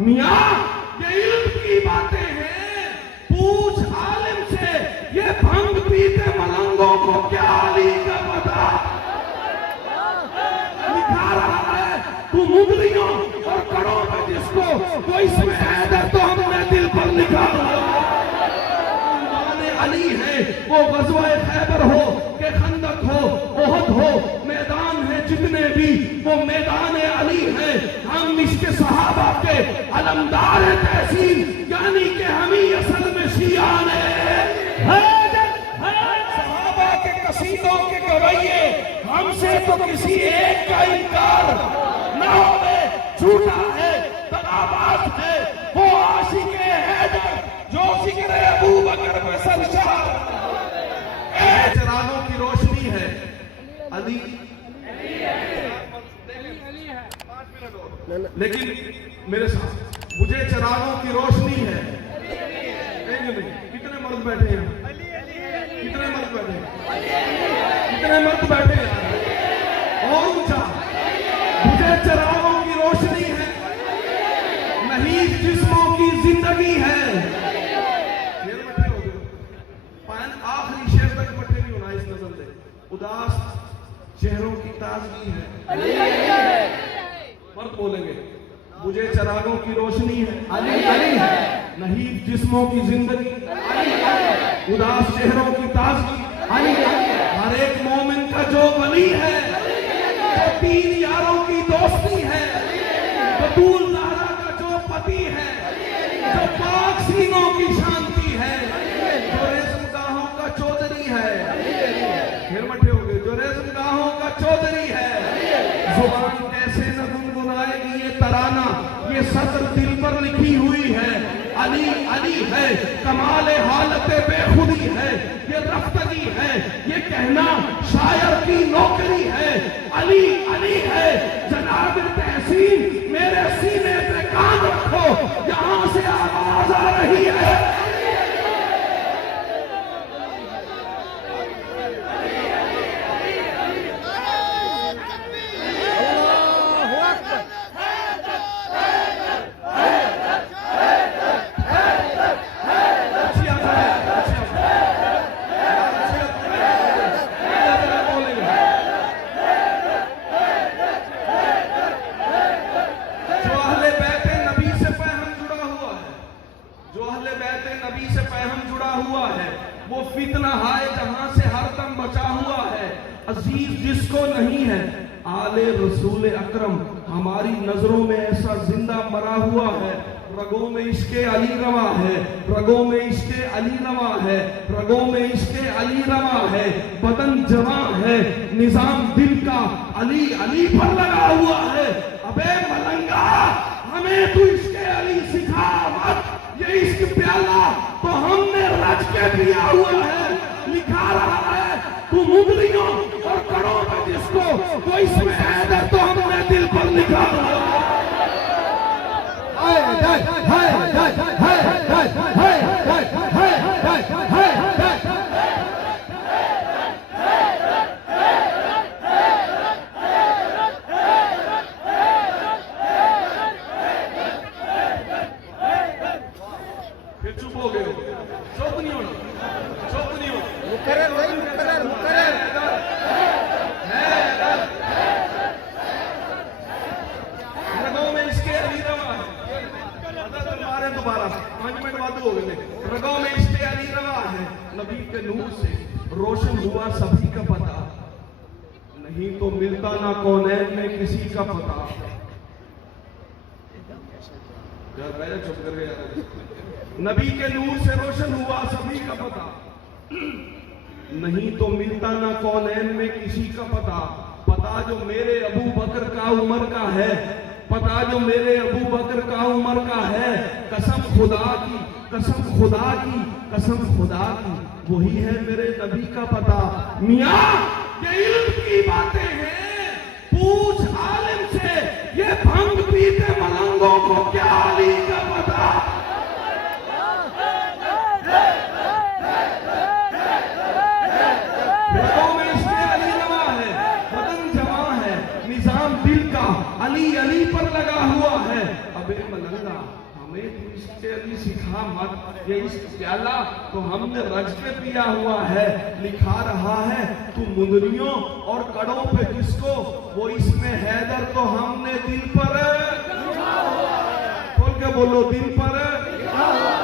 मियाँ ये इल्म की बातें हैं, पूछ आलिम से, ये भंग पीते मलंगों को क्या अली का पता। लिखा रहा है तू मुगलियों और कड़ों में जिसको, वो इसमें हैदर तो हमने दिल पर लिखा। अली है वो गज़वाए खैबर हो के खंदक हो, ओहद हो, मैदान है जितने भी वो मैदान अली है। हम इसके सहाबा के अलमदार तहसीन, यानी कि हम ही असल में शियान सहाबा के कसीदों के गवैये, हमसे तो किसी एक का इनकार न होवे। झूठा है तनाबाज है वो आशिक़े हैदर जो जिक्र अबू बकर पे सरशार। चिरागों की रोशनी है अली, लेकिन मेरे साथ मुझे चिरागों की रोशनी है। कितने मर्द बैठे हैं, कितने मर्द बैठे हैं, कितने मर्द बैठे हैं और ऊंचा। मुझे चिरागों की रोशनी है, नहीं जिस्मों की जिंदगी है। आखिरी शेर तक मठे नहीं होना इस नजर से। उदास चेहरों की ताजगी है, मर्द बोलेंगे मुझे चिरागों की रोशनी है, अली है, नहीं जिस्मों की जिंदगी, उदास चेहरों की ताजगी, हर एक मोमिन का जो वली है, जो तीन यारों की दोस्ती है, बतूल ज़हरा का जो पति है, जो पाक सीनों की शांति है, जो रेज़मगाहों का चौधरी है। फिर मठे हो गए, जो रेज़मगाहों का चौधरी है। जुबान कैसे न गुनगुनाएगी ये तराना, ये सत्र दिल पर लिखी हुई है। अली अली है, कमाले हालत बेखुदी है, ये रफ्तगी है, ये कहना शायर की नौकरी है। अली अली है, जनाब तहसीन मेरे सीने पे कान रखो, यहां से आवाज आ रही है। वो फितना हाय जहां से हर दम बचा हुआ है। अजीज जिसको नहीं है आले रसूल अकरम, हमारी नजरों में ऐसा जिंदा मरा हुआ है। रगों में इश्के अली रवा है, रगों में इश्के अली रवा है, रगों में इश्के अली रवा है। बदन जवां है, निजाम दिल का अली अली पर लगा हुआ है। अबे मलंगा हमें तू इश्के अली सिखा मत, ये इश्क प्याला तो हमने रच के पिया हुआ है। लिखा रहा है तू मुगलियों और कड़ों में जिसको, वो इसमें हैदर तो हमने दिल पर लिखा। फिर चुप हो गए हो, चुप नहीं होना, चुप नहीं होना। मुकर्रर वही मुकर्रर मुकर्रर रगों में इसके अली रवा है। मारे दोबारा 5 मिनट बाद हो गए। रगों में इसके अली रवा है, नबी के नूर से रोशन हुआ सभी का पता, नहीं तो मिलता ना कौनैन में किसी का पता। यार चुप कर गया। नबी के नूर से रोशन हुआ सभी का पता, नहीं तो मिलता ना कौनैन में किसी का पता। पता जो मेरे अबू बकर का उमर का है, पता जो मेरे अबू बकर का उमर का है। कसम खुदा की, कसम खुदा की, कसम खुदा की, वही है मेरे नबी का पता। मियाँ ये इल्म की बातें हैं, पूछ आलिम से, ये भंग पीते मलंगों को क्या अली का पता। रगों में इसके अली रवा है, बदन जवां है, निजाम दिल का अली अली पर लगा हुआ है। अबे मलंगा हमें तू इससे अली सिखा मत, ये इस प्याला तो हमने रज के पिया हुआ है। लिखा रहा है तू मुंदरियों और कड़ों पे किसको, वो इसमें हैदर तो हमने दिल पर, खोल के बोलो, दिल पर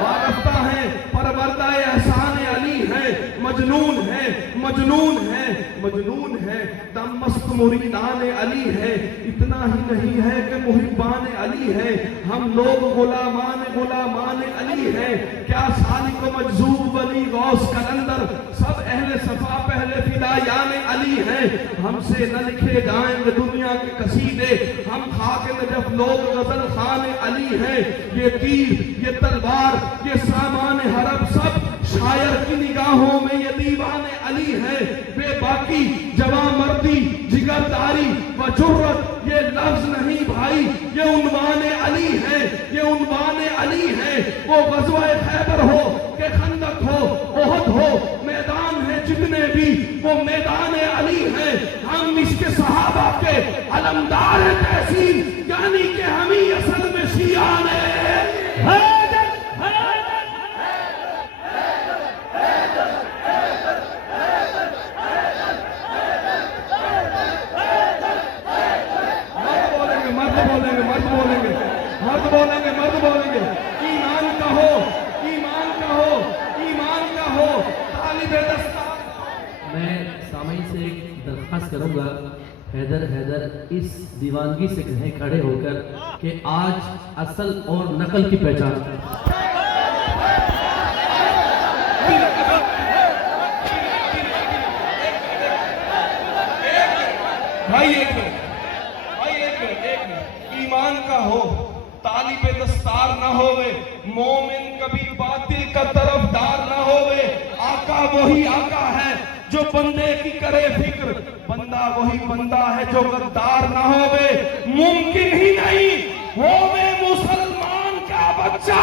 वारफ्ता है, परवरदा एहसान अली है, मजनून है, मजनून है, मजनून है, दम मस्त मुरीदान अली है। इतना ही नहीं है कि मुहिब्बान अली है, हम लोग गुलामान गुलामान अली है। क्या सालिक मजजूब वली गौस कलंदर, सब अहले सफा पहले फिदायान अली है। हमसे न लिखे जाएंगे दुनिया के कसीदे, हम खाके नजफ लोग गजल खान अली है। ये तीर, ये तलवार, ये सामान हरब सब शायर की निगाहों में ये दीवाने अली है। बेबाकी, जवां मर्दी, जिगरदारी व जुर्रत ये लफ्ज नहीं भाई, ये उन्वाने अली है, ये उन्वाने अली है। वो ग़ज़वा खैबर हो के खंदक हो, ओहद हो, मैदान है जितने भी वो मैदान अली है। हम इसके सहाबा के अलमदार तहसीन, यानी कि हम ही असल में शियान है। मर्द बोलेंगे, ईमान का हो, ईमान का हो, ईमान का हो, तालिबे दस्तार। मैं सामईन से एक दरख्वास्त करूंगा, हैदर हैदर इस दीवानगी से कहें खड़े होकर कि आज असल और नकल की पहचान। भाई एक मिनट, भाई एक मिनट, एक मिनट। ईमान का हो, तालिबे दस्तार न होवे, मोमिन कभी बातिल का तरफदार न होवे। आका वही आका है जो बंदे की करे फिक्र, बंदा वही बंदा है जो गद्दार न होवे। मुमकिन ही नहीं होवे मुसलमान का बच्चा,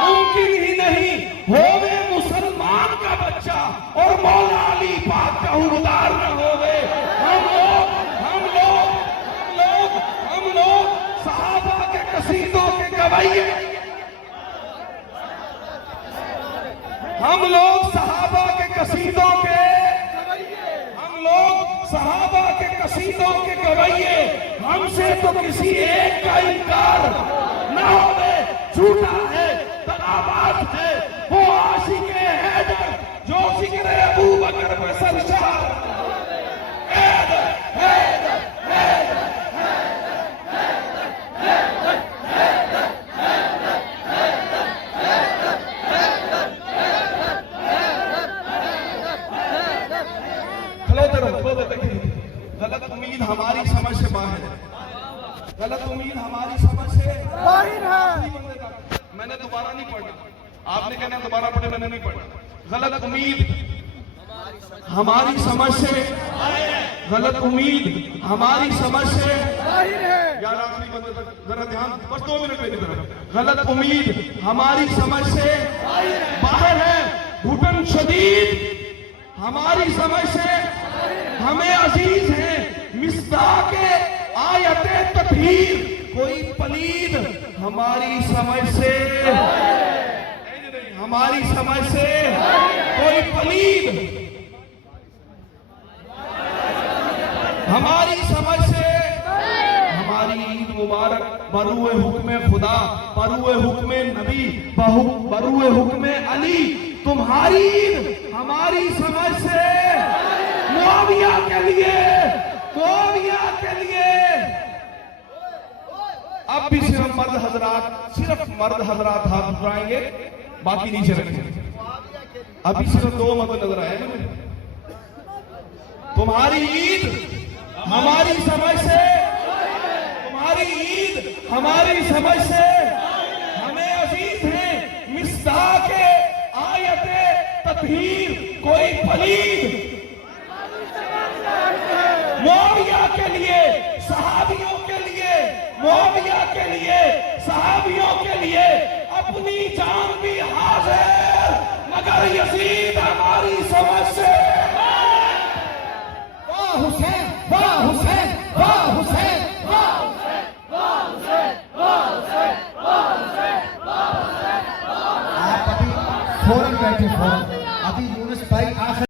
मुमकिन ही नहीं होवे मुसलमान का बच्चा और मौला अली पाक का हुबदार न होवे। हम लोग सहाबा के कसीदों के गवाइए, हम लोग सहाबा के कसीदों के, हम लोग सहाबा के कसीदों के गवाइए। हमसे तो किसी एक का इनकार न होवे। झूठा है, तनाबाज है वो आशिक़े हैदर जो जिक्र अबू बकर पे सरशार। हैदर हैदर हैदर गलत उम्मीद हमारी समझ से बाहर है, गलत उम्मीद हमारी समझ से बाहर है। मैंने दोबारा नहीं पढ़ना, आपने कहना दोबारा पढ़े, मैंने नहीं पढ़ना। गलत उम्मीद हमारी समझ से, गलत उम्मीद हमारी समझ से यार आखिरी बंदे तक जरा ध्यान, बस 2 मिनट मेरी तरफ। गलत उम्मीद हमारी समझ से बाहर है, घुटन शदीद हमारी समझ से हमें अजीज है। मिस्दाके आयते तत्हीर कोई पलीद हमारी समझ से, हमारी समझ से कोई पलीद हमारी समझ से। हमारी ईद मुबारक बरुए हुक्मे खुदा, बरुए हुक्मे नबी, बरुए हुक्मे अली। तुम्हारी ईद हमारी समझ से मुआविया के लिए, मुआविया के लिए। अब भी सिर्फ मर्द हजरात, सिर्फ मर्द हजरात हाथ उठाएंगे, बाकी नीचे रखेंगे। अभी सिर्फ 2 मर्द नजर आए मुझे। तुम्हारी ईद हमारी समझ से, तुम्हारी ईद हमारी समझ से हमें अजीज है। मिस्दाके आयते तत्हीर कोई पलीद मुआविया के लिए, सहाबियों के लिए, मुआविया के लिए, सहाबियों के लिए अपनी जान भी हाजिर, मगर यजीद हमारी समझ से। वाह हुसैन, वाह हुसैन। फौरन बैठे फौरन। अभी यूनुस भाई आखिर